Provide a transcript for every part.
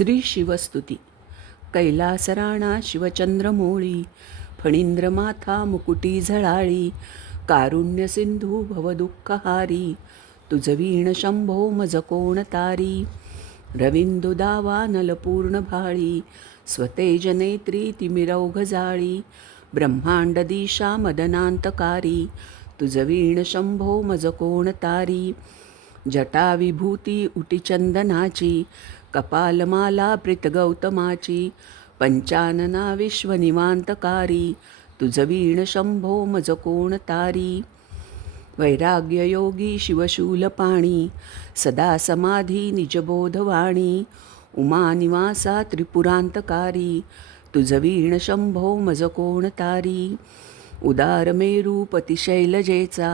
श्री शिवस्तुती. कैलासराणा शिवचंद्रमोळी फणींद्रमाथा मुकुटी झळाळी कारुण्य सिंधू भवदुःखहारी तुझवीण शंभो मज कोण तारी रविंदु दावा नलपूर्ण भाळी स्वतेज नेत्री तिमिरौघ जाळी ब्रह्मांड दिशा मदनांतकारी तुझवीण शंभो मज कोण तारी जटा विभूती उटिचंदनाची कपालमाला प्रीतगौतमाची पंचानना विश्वनिवांतकारी तुझ वीण शंभो मज कोण तारी वैराग्ययोगी शिवशूलपाणी सदा समाधी निजबोधवाणी उमानिवासा त्रिपुरांतकारी तुझ वीण शंभो मज कोण तारी उदारमेरूपती पतिशैलजेचा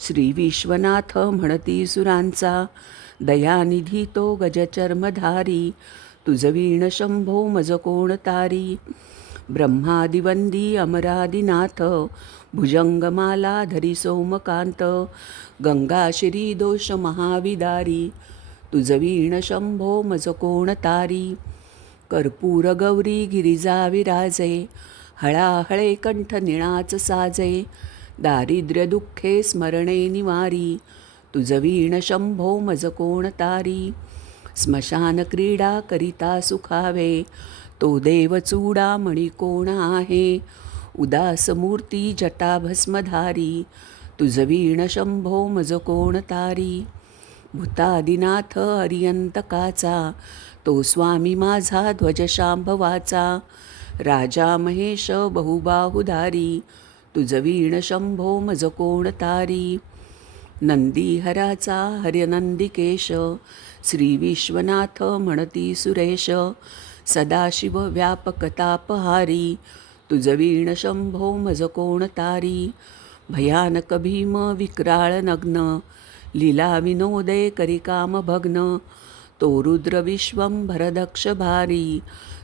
श्री विश्वनाथ म्हणती सुरांचा दयानिधी तो गजचर्मधारी तुझ वीण शंभो मज कोण तारी. ब्रह्मादिवंदी अमरादिनाथ भुजंगमाला धरी सोमकांत गंगाशिरी दोष महाविदारी. तुझ वीण शंभो मज कोण तारी. कर्पूर गौरी गिरिजा विराजे हळाहळे कंठ निळाच साजे. दारिद्र्य दुःखे स्मरणे निवारी. तुझ वीण शंभो मज कोण तारी. स्मशान क्रीडा करिता सुखावे. तो देव चूडा मणी कोण आहे. उदास मूर्ती जटा भस्मधारी. तुझ वीण शंभो मज कोण तारी. भूतादिनाथ हरियंतकाचा तो स्वामी माझा ध्वजशांभवाचा राजा महेश बहुबाहुधारी. तुझ वीण शंभो मज कोण तारी. नंदीहराचा हर्यनंदिकेश श्री विश्वनाथ म्हणती सुरेश सदाशिव व्यापकतापहारी तुझ वीण शंभो मज कोण तारी भयानक भीम विक्राळ नग्न लीला विनोदे करिकाम भग्न तो रुद्र विश्वंभरदक्ष भारी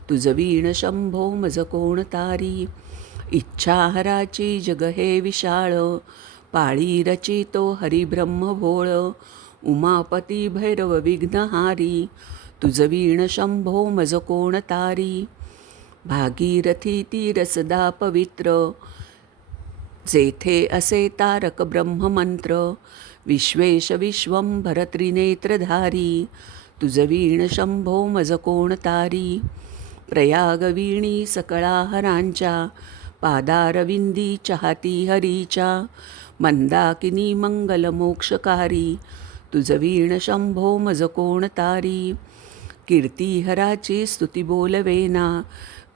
तुझ वीण शंभो मज कोण तारी इच्छाहराची जग हे विशाळ पाळी रचितो हरिब्रह्म भोळ उमापती भैरव विघ्नहारी तुझ वीण शंभो मज कोण तारी भागीरथी तीरसदा पवित्र जेथे असे तारक ब्रह्ममंत्र विश्वेश विश्वंभर त्रिनेत्रधारी तुझ वीण शंभो मज कोण तारी प्रयागवीणी सकळाहरांच्या पादारविंदी चाहती हरीच्या मंदाकिनी मंगलमोक्षकारी। तुझ वीण शंभो मज कोण तारी। कीर्तिहराची स्तुती बोलवेना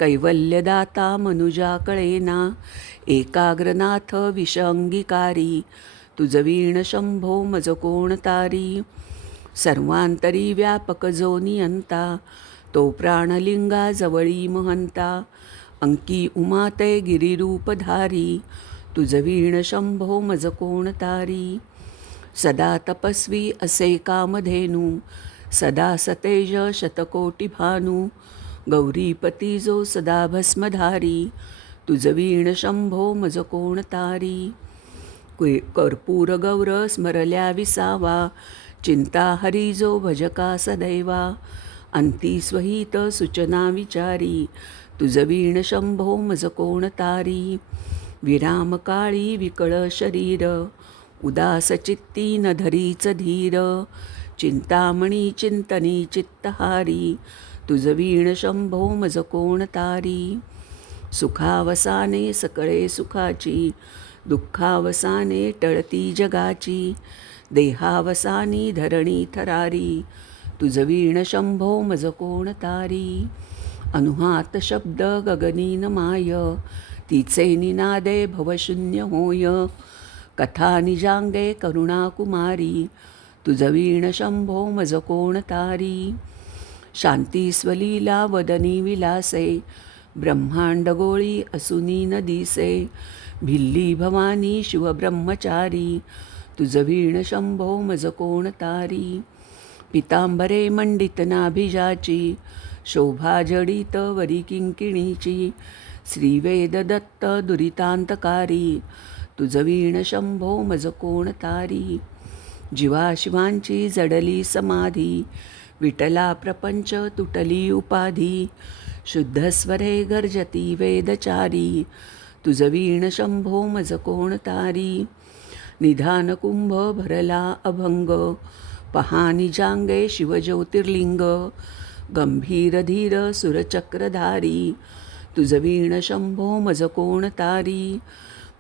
कैवल्यदाता मनुजा कळेना एकाग्रनाथ विषअंगीकारी। तुझ वीण शंभो मज कोण तारी। सर्वांतरी व्यापक जो नियंता तो प्राणलिंगा जवळी महंता अंकी उमाते गिरिरूपधारी तुझ वीण शंभो मज कोण तारी? सदा तपस्वी असे कामधेनू सदा सतेज शतकोटी भानू गौरीपती जो सदा भस्मधारी तुझ वीण शंभो मज कोण तारी? कर्पूर गौर स्मरल्या विसावा चिंता हरी जो भजका सदैवा अंती स्वहित सूचना विचारी तुझ वीण शंभो मज कोण तारी? विरामकाळी विकळ शरीर उदास चित्ती न धरीच धीर चिंतामणी चिंतनी चित्तहारी तुझ वीण शंभो मज कोण तारी. सुखावसाने सकळे सुखाची दुःखावसाने टळती जगाची देहावसानी धरणी थरारी तुझ वीण शंभो मज कोण तारी. अनुहात शब्द गगनीन माय तिचे निनादे भवशून्य होय। कथा निजांगे करुणाकुमारी तुझ वीण शंभो मज कोण तारी। शांती स्वलीला वदनी विलासे ब्रह्मांड गोळी असुनी न दिसे भिल्ली भवानी शिवब्रह्मचारी तुझ वीण शंभो मज कोण तारी। पितांबरे मंडित नाभिजाची शोभा जडित वरी किंकिणीची। श्रीवेद दत्त दुरितांतकारी तुझवीण शंभो मज कोण तारी? जीवाशिवांची जडली समाधी विटला प्रपंच तुटली उपाधी. शुद्धस्वरे गर्जती वेदचारी तुझवीण शंभो मज कोण तारी? निधान कुंभ भरला अभंग पहानी जांगे शिवज्योतिर्लिंग गंभीर धीर सुरचक्रधारी. तुझ वीण शंभो मज कोण तारी?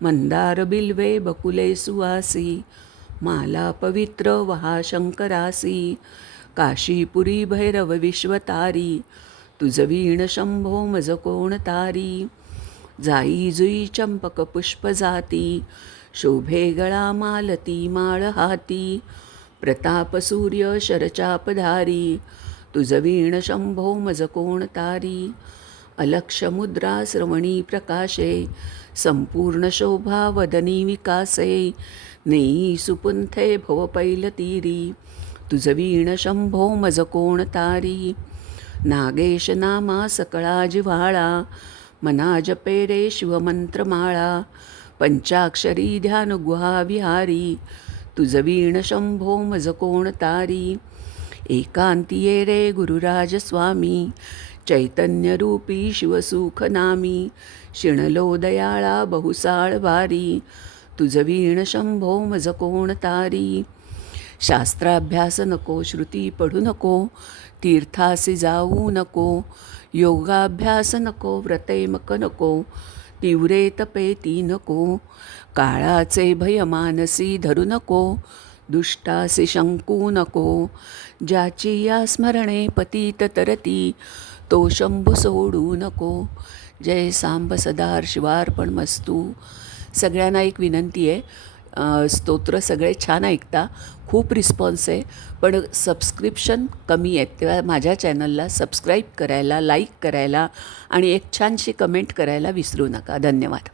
मंदार बिल्वे बकुले सुवासी माला पवित्र वहा शंकरासी काशीपुरी भैरव विश्वतारी तुझ वीण शंभो मज कोण तारी? जाई जुई चंपक पुष्प जाती शोभे गळा मालती माळ हाती प्रताप सूर्य शरचापधारी तुझ वीण शंभो मज कोण तारी? अलक्ष मुद्रा श्रवणी प्रकाशे संपूर्ण शोभा वदनी विकासे नेई सुपुंथे भव पैलतीरी तुझ वीण शंभो मज कोण तारी नागेश नामा सकळा जिव्हाळा मना जपे रे शिवमंत्रमाळा पंचाक्षरी ध्यान गुहा विहारी तुझ वीण शंभो मज कोण तारी एकांतिये रे गुरुराज स्वामी चैतन्यरूपी शिवसुखनामी शिणलो दयाळा बहुसाळ भारी तुझ वीण शंभो मज कोण तारी. शास्त्राभ्यास नको श्रुती पढू नको तीर्थासी जाऊ नको योगाभ्यास नको व्रते मक नको तीव्रे तपे ती नको काळाचे भय मानसी धरू नको दुष्टासी शंकू नको ज्याची या स्मरणे पतीत तरती तो शंभू सोडू नको. जय सांब सदार शिवार्पण मस्तू सगळ्यांना एक विनंती आहे. स्तोत्र सगळे छान ऐकता. खूप रिस्पॉन्स आहे. पण सबस्क्रिप्शन कमी आहेत. तेव्हा माझ्या चॅनलला सबस्क्राईब करायला लाईक करायला आणि एक छानशी कमेंट करायला विसरू नका. धन्यवाद.